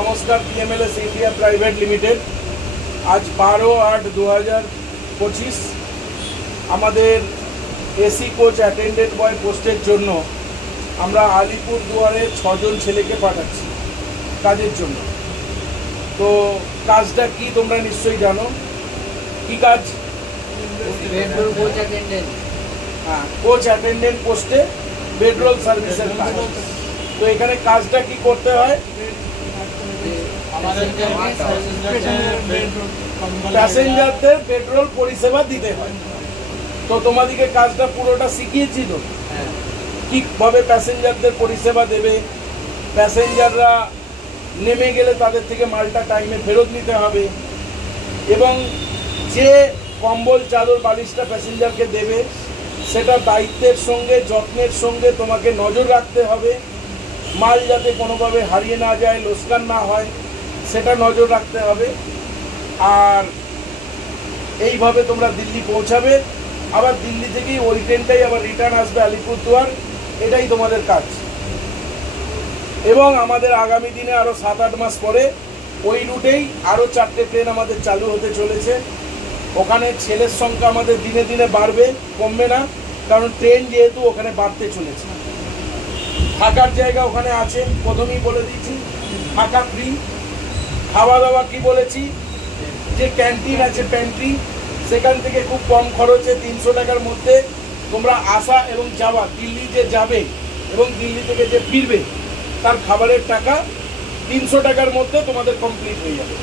नमस्कार पीएमएलएस India private limited आज 12/8/2025 আমাদের এসি কোচ অ্যাটেন্ডেন্ট বয় পোস্টের জন্য আমরা আলিপুরদুয়ারে 6 জন ছেলেকে পাঠাচ্ছি কাজের জন্য। তো কাজটা কি তোমরা নিশ্চয়ই জানো, কি কাজ? হ্যাঁ, কোচ অ্যাটেন্ডেন্ট পোস্টে বেডরোল সার্ভিসের কাজ। তো এখানে কাজটা কি করতে হয়? প্যাসেঞ্জারদের পেট্রোল পরিষেবা দিতে হয়। তো তোমাদেরকে কাজটা পুরোটা শিখিয়েছি তো কিভাবে প্যাসেঞ্জারদের পরিষেবা দেবে, প্যাসেঞ্জাররা নেমে গেলে তাদের থেকে মালটা টাইমে ফেরত নিতে হবে, এবং যে কম্বল চাদর বালিশটা প্যাসেঞ্জারকে দেবে সেটা দায়িত্বের সঙ্গে যত্নের সঙ্গে তোমাকে নজর রাখতে হবে। মাল যাতে কোনোভাবে হারিয়ে না যায়, লোকসান না হয় সেটা নজর রাখতে হবে। আর এইভাবে তোমরা দিল্লি পৌঁছাবে, আবার দিল্লি থেকেই ওই ট্রেনটাই আবার রিটার্ন আসবে আলিপুরদুয়ার। এটাই তোমাদের কাজ। এবং আমাদের আগামী দিনে আরও 7-8 মাস পরে ওই রুটেই আরও 4টে ট্রেন আমাদের চালু হতে চলেছে। ওখানে ছেলের সংখ্যা আমাদের দিনে দিনে বাড়বে, কমবে না, কারণ ট্রেন যেহেতু ওখানে বাড়তে চলেছে। থাকার জায়গা ওখানে আছে, প্রথমেই বলে দিচ্ছি, থাকা ফ্রি। খাওয়া দাওয়া কি বলেছি, যে ক্যান্টিন আছে প্যান্ট্রি, সেখান থেকে খুব কম খরচে 300 টাকার মধ্যে তোমরা আসা এবং যাওয়া, দিল্লি যে যাবে এবং দিল্লি থেকে যে ফিরবে তার খাবারের টাকা 300 টাকার মধ্যে তোমাদের কমপ্লিট হয়ে যাবে।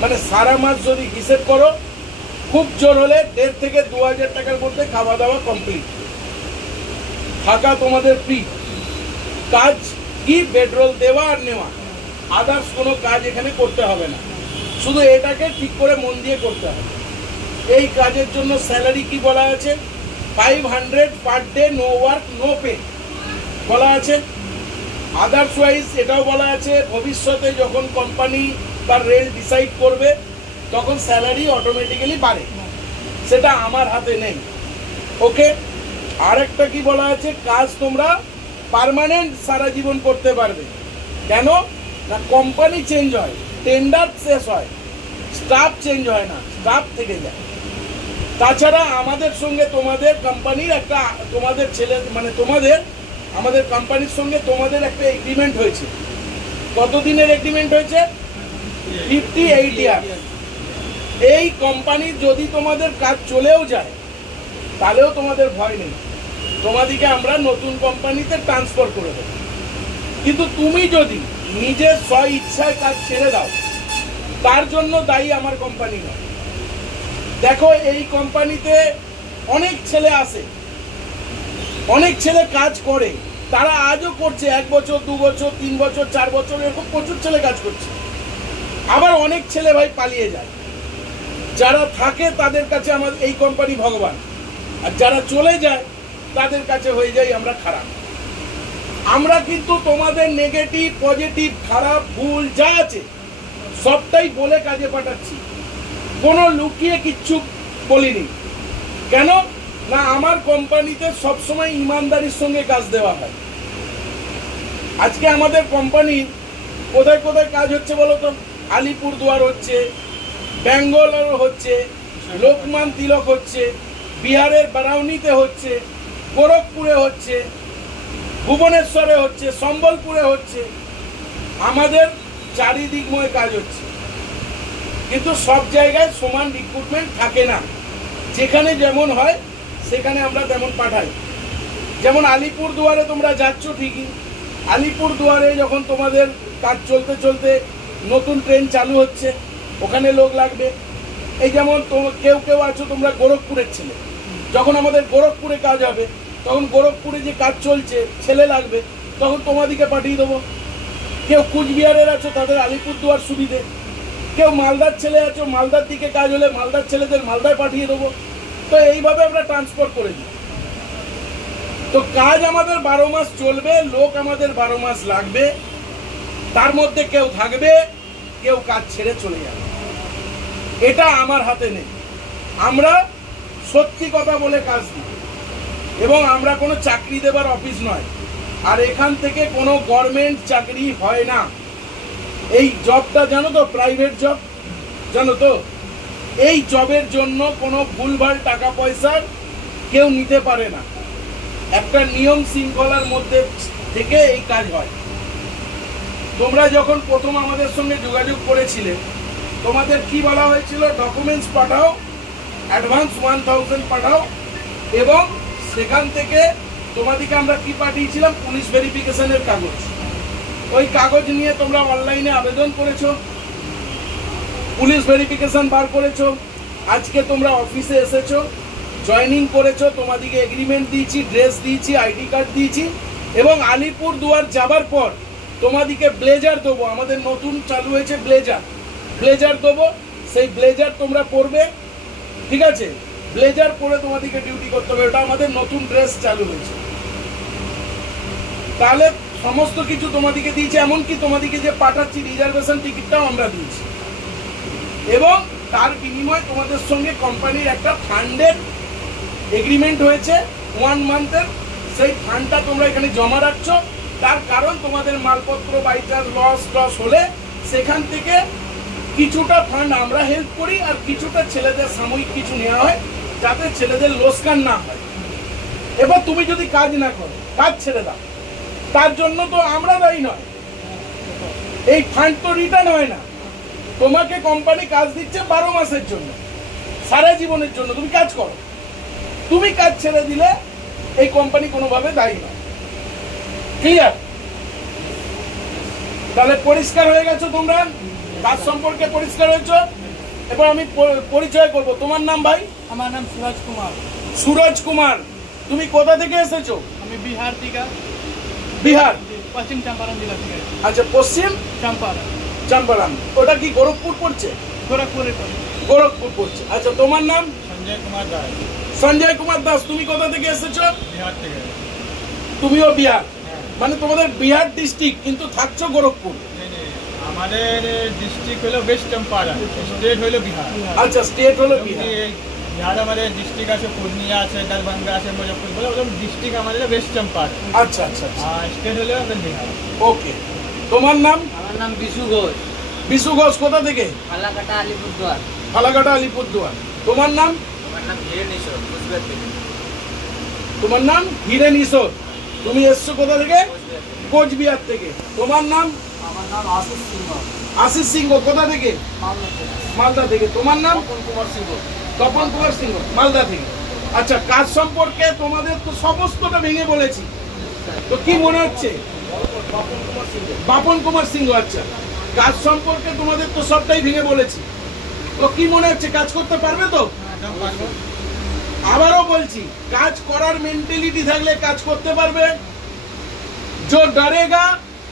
মানে সারা মাস যদি হিসেব করো, খুব জোর হলে 1,500 থেকে 2,000 টাকার মধ্যে খাওয়া দাওয়া কমপ্লিট। থাকা তোমাদের ফ্রি। কাজ কি? পেট্রোল দেওয়া আর নেওয়া, আদার্স কোনো কাজ এখানে করতে হবে না। শুধু এটাকে ঠিক করে মন দিয়ে করতে হবে। এই কাজের জন্য স্যালারি কি বলা আছে? 500 per day, no work no pay বলা আছে। আদার্স ওয়াইজ এটাও বলা আছে, ভবিষ্যতে যখন কোম্পানি বা রেল ডিসাইড করবে তখন স্যালারি অটোমেটিক্যালি বাড়ে, সেটা আমার হাতে নেই। ওকে। আরেকটা কি বলা আছে, কাজ তোমরা পার্মানেন্ট সারা জীবন করতে পারবে। কেন না, কোম্পানি চেঞ্জ হয়, টেন্ডার শেষ হয়, স্টাফ চেঞ্জ হয় না, স্টাফ থেকে যায়। তাছাড়া আমাদের সঙ্গে তোমাদের কোম্পানির একটা, তোমাদের ছেলে মানে তোমাদের আমাদের কোম্পানির সঙ্গে তোমাদের একটা এগ্রিমেন্ট হয়েছে। কতদিনের এগ্রিমেন্ট হয়েছে? 58 ইয়ার। এই কোম্পানির যদি তোমাদের কাজ চলেও যায় তাহলেও তোমাদের ভয় নেই, তোমাদেরকে আমরা নতুন কোম্পানিতে ট্রান্সফার করে দেবো। কিন্তু তুমি যদি নিজের স্ব ইচ্ছায় কাজ ছেড়ে দাও, তার জন্য দায়ী আমার কোম্পানি নয়। দেখো, এই কোম্পানিতে অনেক ছেলে আসে, অনেক ছেলে কাজ করে, তারা আজও করছে, 1 বছর 2 বছর 3 বছর 4 বছর এরকম প্রচুর ছেলে কাজ করছে। আবার অনেক ছেলে ভাই পালিয়ে যায়। যারা থাকে তাদের কাছে আমাদের এই কোম্পানি ভগবান, আর যারা চলে যায় তাদের কাছে হয়ে যাই আমরা খারাপ। আমরা কিন্তু তোমাদের নেগেটিভ পজিটিভ খারাপ ভুল যা আছে সবটাই বলে কাজে পাঠাচ্ছি, কোনো লুকিয়ে কিচ্ছু বলিনি। কেন না, আমার কোম্পানিতে সবসময় ইমানদারির সঙ্গে কাজ দেওয়া হয়। আজকে আমাদের কোম্পানি কোথায় কোথায় কাজ হচ্ছে বলো তো? আলিপুরদুয়ার হচ্ছে, ব্যাঙ্গালোর হচ্ছে, লোকমান তিলক হচ্ছে, বিহারের বারাউনিতে হচ্ছে, গোরখপুরে হচ্ছে, ভুবনেশ্বরে হচ্ছে, সম্বলপুরে হচ্ছে। আমাদের চারিদিকময় কাজ হচ্ছে, কিন্তু সব জায়গায় সমান রিক্রুটমেন্ট থাকে না। যেখানে যেমন হয় সেখানে আমরা তেমন পাঠাই। যেমন আলিপুরদুয়ারে তোমরা যাচ্ছ ঠিকই, আলিপুরদুয়ারে যখন তোমাদের কাজ চলতে চলতে নতুন ট্রেন চালু হচ্ছে, ওখানে লোক লাগবে। এই যেমন কেউ কেউ আছো তোমরা গোরখপুরের ছেলে, যখন আমাদের গোরখপুরে কাজ হবে তখন গোরখপুরে যে কাজ চলছে ছেলে লাগবে, তখন তোমাদিকে পাঠিয়ে দেবো। কেউ কুচবিহারের আছো, তাদের আলিপুরদুয়ার সুবিধে। কেউ মালদার ছেলে আছো, মালদার দিকে কাজ হলে মালদার ছেলেদের মালদায় পাঠিয়ে দেবো। তো এইভাবে আমরা ট্রান্সফার করে দিই। তো কাজ আমাদের 12 মাস চলবে, লোক আমাদের 12 মাস লাগবে। তার মধ্যে কেউ থাকবে, কেউ কাজ ছেড়ে চলে যাবে, এটা আমার হাতে নেই। আমরা সত্যি কথা বলে কাজ দিই, এবং আমরা কোনো চাকরি দেবার অফিস নয়। আর এখান থেকে কোনো গভর্নমেন্ট চাকরি হয় না। এই জবটা জানো তো, প্রাইভেট জব জানো তো, এই জবের জন্য কোনো ভুলভাল টাকা পয়সার কেউ নিতে পারে না। একটা নিয়ম শৃঙ্খলার মধ্যে থেকে এই কাজ হয়। তোমরা যখন প্রথম আমাদের সঙ্গে যোগাযোগ করেছিলে, তোমাদের কি বলা হয়েছিল? ডকুমেন্টস পাঠাও, অ্যাডভান্স 1000 পাঠাও, এবং সেখান থেকে তোমাদেরকে আমরা কি পাঠিয়েছিলাম? পুলিশ ভেরিফিকেশনের কাগজ। ওই কাগজ নিয়ে তোমরা অনলাইনে আবেদন করেছো, পুলিশ ভেরিফিকেশন বার করেছো, আজকে তোমরা অফিসে এসেছো, জয়েনিং করেছো, তোমাদেরকে এগ্রিমেন্ট দিয়েছি, ড্রেস দিয়েছি, আইডি কার্ড দিয়েছি, এবং আলিপুর দুয়ার যাবার পর তোমাদেরকে ব্লেজার দেবো। আমাদের নতুন চালু হয়েছে ব্লেজার দেবো। সেই ব্লেজার তোমরা পরবে, ঠিক আছে? ব্লেজার পরে তোমাদেরকে ডিউটি করতে হবে, ওটা আমাদের নতুন ড্রেস চালু হয়েছে। তাহলে সমস্ত কিছু তোমাদেরকে দিয়েছি, এমনকি তোমাদেরকে যে পাঠাচ্ছি রিজার্ভেশন টিকিটটাও আমরা দিয়েছি। এবং তার বিনিময়ে তোমাদের সঙ্গে কোম্পানির একটা ফান্ডের এগ্রিমেন্ট হয়েছে 1 মান্থের। সেই ফান্ডটা তোমরা এখানে জমা রাখছো, তার কারণ তোমাদের মালপত্র বাই চান্স লস হলে সেখান থেকে কিছুটা ফান্ড আমরা হেল্প করি, আর কিছুটা ছেলেদের সাময়িক কিছু নেওয়া হয় যাতে ছেলেদের লোকসান না হয়। এবার তুমি যদি কাজ না করো, কাজ ছেড়ে দাও, তার জন্য তো আমরা দায়ী নয়। এই ফান্ড তো রিটার্ন হয় না। তোমাকে কোম্পানি কাজ দিচ্ছে 12 মাসের জন্য, সারা জীবনের জন্য তুমি কাজ করো। তুমি কাজ ছেড়ে দিলে এই কোম্পানি কোনোভাবে দায়ী নয়। ক্লিয়ার? তাহলে পরিষ্কার হয়ে গেছো তোমরা, কাজ সম্পর্কে পরিষ্কার হয়েছো। এবার আমি পরিচয় করব। তোমার নাম ভাই? আমার নাম সুরজ কুমার। সুরজ কুমার, তুমি কোথা থেকে এসেছো? আমি বিহার থেকে। বিহার? পশ্চিম চম্পারণ জেলা থেকে। আচ্ছা, পশ্চিম চম্পারণ। ওটা কি গোরখপুর পড়ছে? গোরখপুর পড়ছে। আচ্ছা, তোমার নাম? সঞ্জয় কুমার দাস। সঞ্জয় কুমার দাস, তুমি কোথা থেকে এসেছো? বিহার থেকে। তুমিও বিহার? মানে তোমাদের বিহার ডিস্ট্রিক্ট, কিন্তু থাকছো গোরখপুর। আমাদের ডিস্ট্রিক্ট হলো ওয়েস্ট চম্পারণ, স্টেট হলো বিহার। আচ্ছা, স্টেট হলো বিহার। বিহার আমাদের ডিস্ট্রিক্ট আছে পূর্ণিয়া আছে, দরভঙ্গা আছে, মুজফ্ফরপুর, ওরকম ডিস্ট্রিক্ট আমাদের ওয়েস্ট চম্পারণ। আচ্ছা আচ্ছা, আর স্টেট হলো আমাদের বিহার। ওকে, তোমার নাম? আমার নাম বিশু ঘোষ। বিশু ঘোষ, কোথা থেকে? ফালাকাটা আলিপুরদুয়ার। ফালাকাটা আলিপুরদুয়ার। তোমার নাম? আমার নাম হিরেন ঈশ্বর, কোচবিহার থেকে। তোমার নাম হিরেন ঈশ্বর, তুমি এসছো কোথা থেকে? কোচবিহার থেকে। তোমার নাম? আমার নাম আশিস সিংহ। আশিস সিংহ, কোথা থেকে? মালদা থেকে। তোমার নাম? তপন কুমার সিংহ। তপন কুমার সিংহ, মালদা থেকে। আচ্ছা, কাজ সম্পর্কে তোমাদের তো সমস্তটা ভেঙে বলেছি, তো কি মনে হচ্ছে? বাপন কুমার সিংহ। আচ্ছা, কাজ সম্পর্কে তোমাদের তো সবটাই ভেঙে বলেছি, তো কি মনে হচ্ছে? কাজ করতে পারবে তো? আবারও বলছি, কাজ করার মেন্টালিটি থাকলে কাজ করতে পারবে। जो डरेगा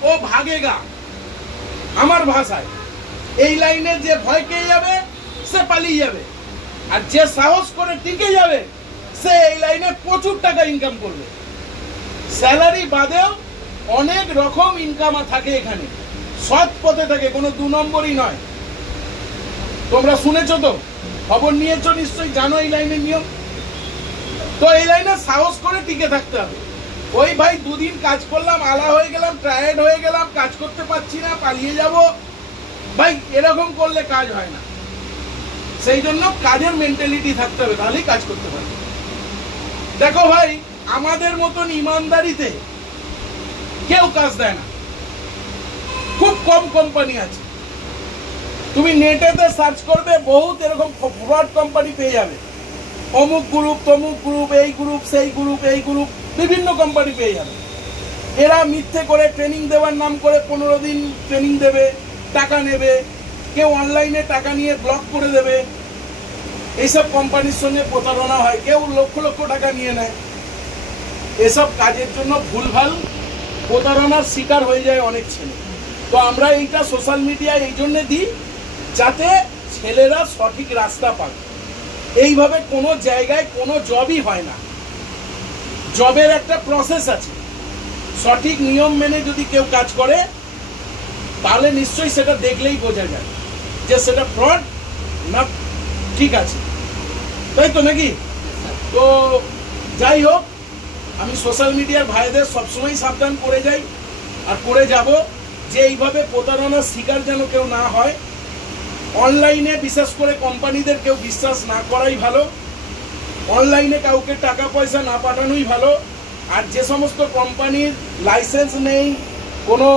ও ভাগেগা। আমার ভাষায় এই লাইনে যে ভয় পেয়ে যাবে সে পালিয়ে যাবে, আর যে সাহস করে টিকে যাবে সে এই লাইনে প্রচুর টাকা ইনকাম করবে। স্যালারি বাদেও অনেক রকম ইনকাম থাকে এখানে, সৎ পথে থাকে, কোনো 2 নম্বরই নয়। তোমরা শুনেছো তো, খবর নিয়েছো নিশ্চয়ই, জানো এই লাইনের নিয়ম। তো এই লাইনে সাহস করে টিকে থাকতে হবে। ওই ভাই 2 দিন কাজ করলাম, আলা হয়ে গেলাম, টায়ার্ড হয়ে গেলাম, কাজ করতে পারছি না, পালিয়ে যাব, ভাই এরকম করলে কাজ হয় না। সেই জন্য কাজের মেন্টালিটি থাকতে হবে, তাহলেই কাজ করতে পারবে। দেখো ভাই, আমাদের মতন ইমানদারিতে কেউ কাজ দেয় না, খুব কম কোম্পানি আছে। তুমি নেটেতে সার্চ করবে, বহুত এরকম ফ্রড কোম্পানি পেয়ে যাবে। অমুক গ্রুপ, তমুক গ্রুপ, এই গ্রুপ, সেই গ্রুপ, এই গ্রুপ, বিভিন্ন কোম্পানি পেয়ে যাবে। এরা মিথ্যে করে ট্রেনিং দেওয়ার নাম করে 15 দিন ট্রেনিং দেবে, টাকা নেবে, কেউ অনলাইনে টাকা নিয়ে ব্লক করে দেবে। এইসব কোম্পানির সঙ্গে প্রতারণা হয়, কেউ লক্ষ লক্ষ টাকা নিয়ে নেয়। এসব কাজের জন্য ভুলভাল প্রতারণার শিকার হয়ে যায় অনেক ছেলে। তো আমরা এইটা সোশ্যাল মিডিয়ায় এই জন্যে দিই, যাতে ছেলেরা সঠিক রাস্তা পায়। এইভাবে কোনো জায়গায় কোনো জবই হয় না, জবের একটা প্রসেস আছে। সঠিক নিয়ম মেনে যদি কেউ কাজ করে তাহলে নিশ্চয়ই সেটা দেখলেই বোঝা যায় যে সেটা ফ্রড না ঠিক আছে, তাই তো নাকি? তো যাই হোক, আমি সোশ্যাল মিডিয়ার ভাইদের সবসময় সাবধান করে যাই আর করে যাব। যে এইভাবে প্রতারণার শিকার যেন কেউ না হয়। অনলাইনে বিশেষ করে কোম্পানিদের কেউ বিশ্বাস না করাই ভালো, অনলাইনে কাউকে টাকা পয়সা না পাঠানোই ভালো। আর যে সমস্ত কোম্পানির লাইসেন্স নেই, কোনো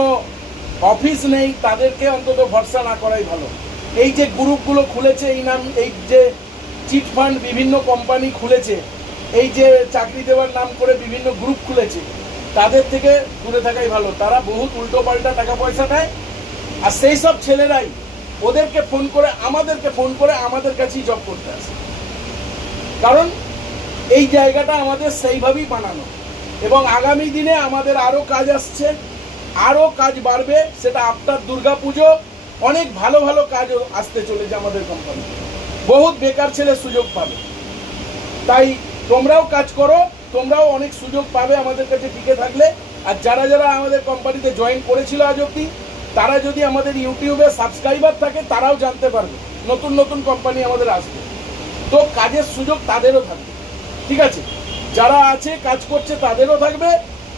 অফিস নেই, তাদেরকে অন্তত ভরসা না করাই ভালো। এই যে গ্রুপগুলো খুলেছে, এই যে চিট ফান্ড বিভিন্ন কোম্পানি খুলেছে, এই যে চাকরি দেওয়ার নাম করে বিভিন্ন গ্রুপ খুলেছে, তাদের থেকে দূরে থাকাই ভালো। তারা বহুত উল্টো পাল্টা টাকা পয়সা নেয়, আর সেই সব ছেলেরাই ওদেরকে ফোন করে আমাদেরকে ফোন করে আমাদের কাছেই জব করতে আসে। কারণ এই জায়গাটা আমাদের সেইভাবেই বানানো, এবং আগামী দিনে আমাদের আরও কাজ আসছে, আরও কাজ বাড়বে। সেটা আফটার দুর্গা পুজো অনেক ভালো ভালো কাজও আসতে চলেছে আমাদের কোম্পানি, বহুত বেকার ছেলে সুযোগ পাবে। তাই তোমরাও কাজ করো, তোমরাও অনেক সুযোগ পাবে আমাদের কাছে টিকে থাকলে। আর যারা যারা আমাদের কোম্পানিতে জয়েন করেছিল আজ অব্দি, তারা যদি আমাদের ইউটিউবে সাবস্ক্রাইবার থাকে, তারাও জানতে পারবে নতুন নতুন কোম্পানি আমাদের আসবে। তো কাজের সুযোগ তাদেরও থাকবে, ঠিক আছে? যারা আছে কাজ করছে তাদেরও থাকবে,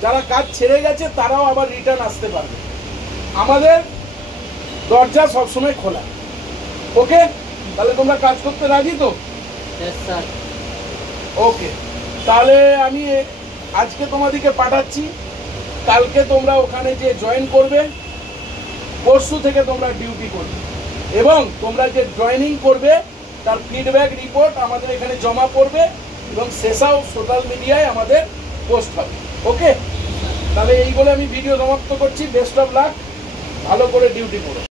যারা কাজ ছেড়ে গেছে তারাও আবার রিটার্ন আসতে পারবে। আমাদের দরজা সবসময় খোলা। ওকে, তাহলে তোমরা কাজ করতে রাজি তো? ওকে, তাহলে আমি আজকে তোমাদেরকে পাঠাচ্ছি, কালকে তোমরা ওখানে যে জয়েন করবে, পরশু থেকে তোমরা ডিউটি করবে, এবং তোমরা যে জয়েনিং করবে তার ফিডব্যাক রিপোর্ট আমাদের এখানে জমা পড়বে, এবং সেটাও সোশ্যাল মিডিয়ায় আমাদের পোস্ট হবে। ওকে, তাহলে এই বলে আমি ভিডিও সমাপ্ত করছি। বেস্ট অফ লাক, ভালো করে ডিউটি করো।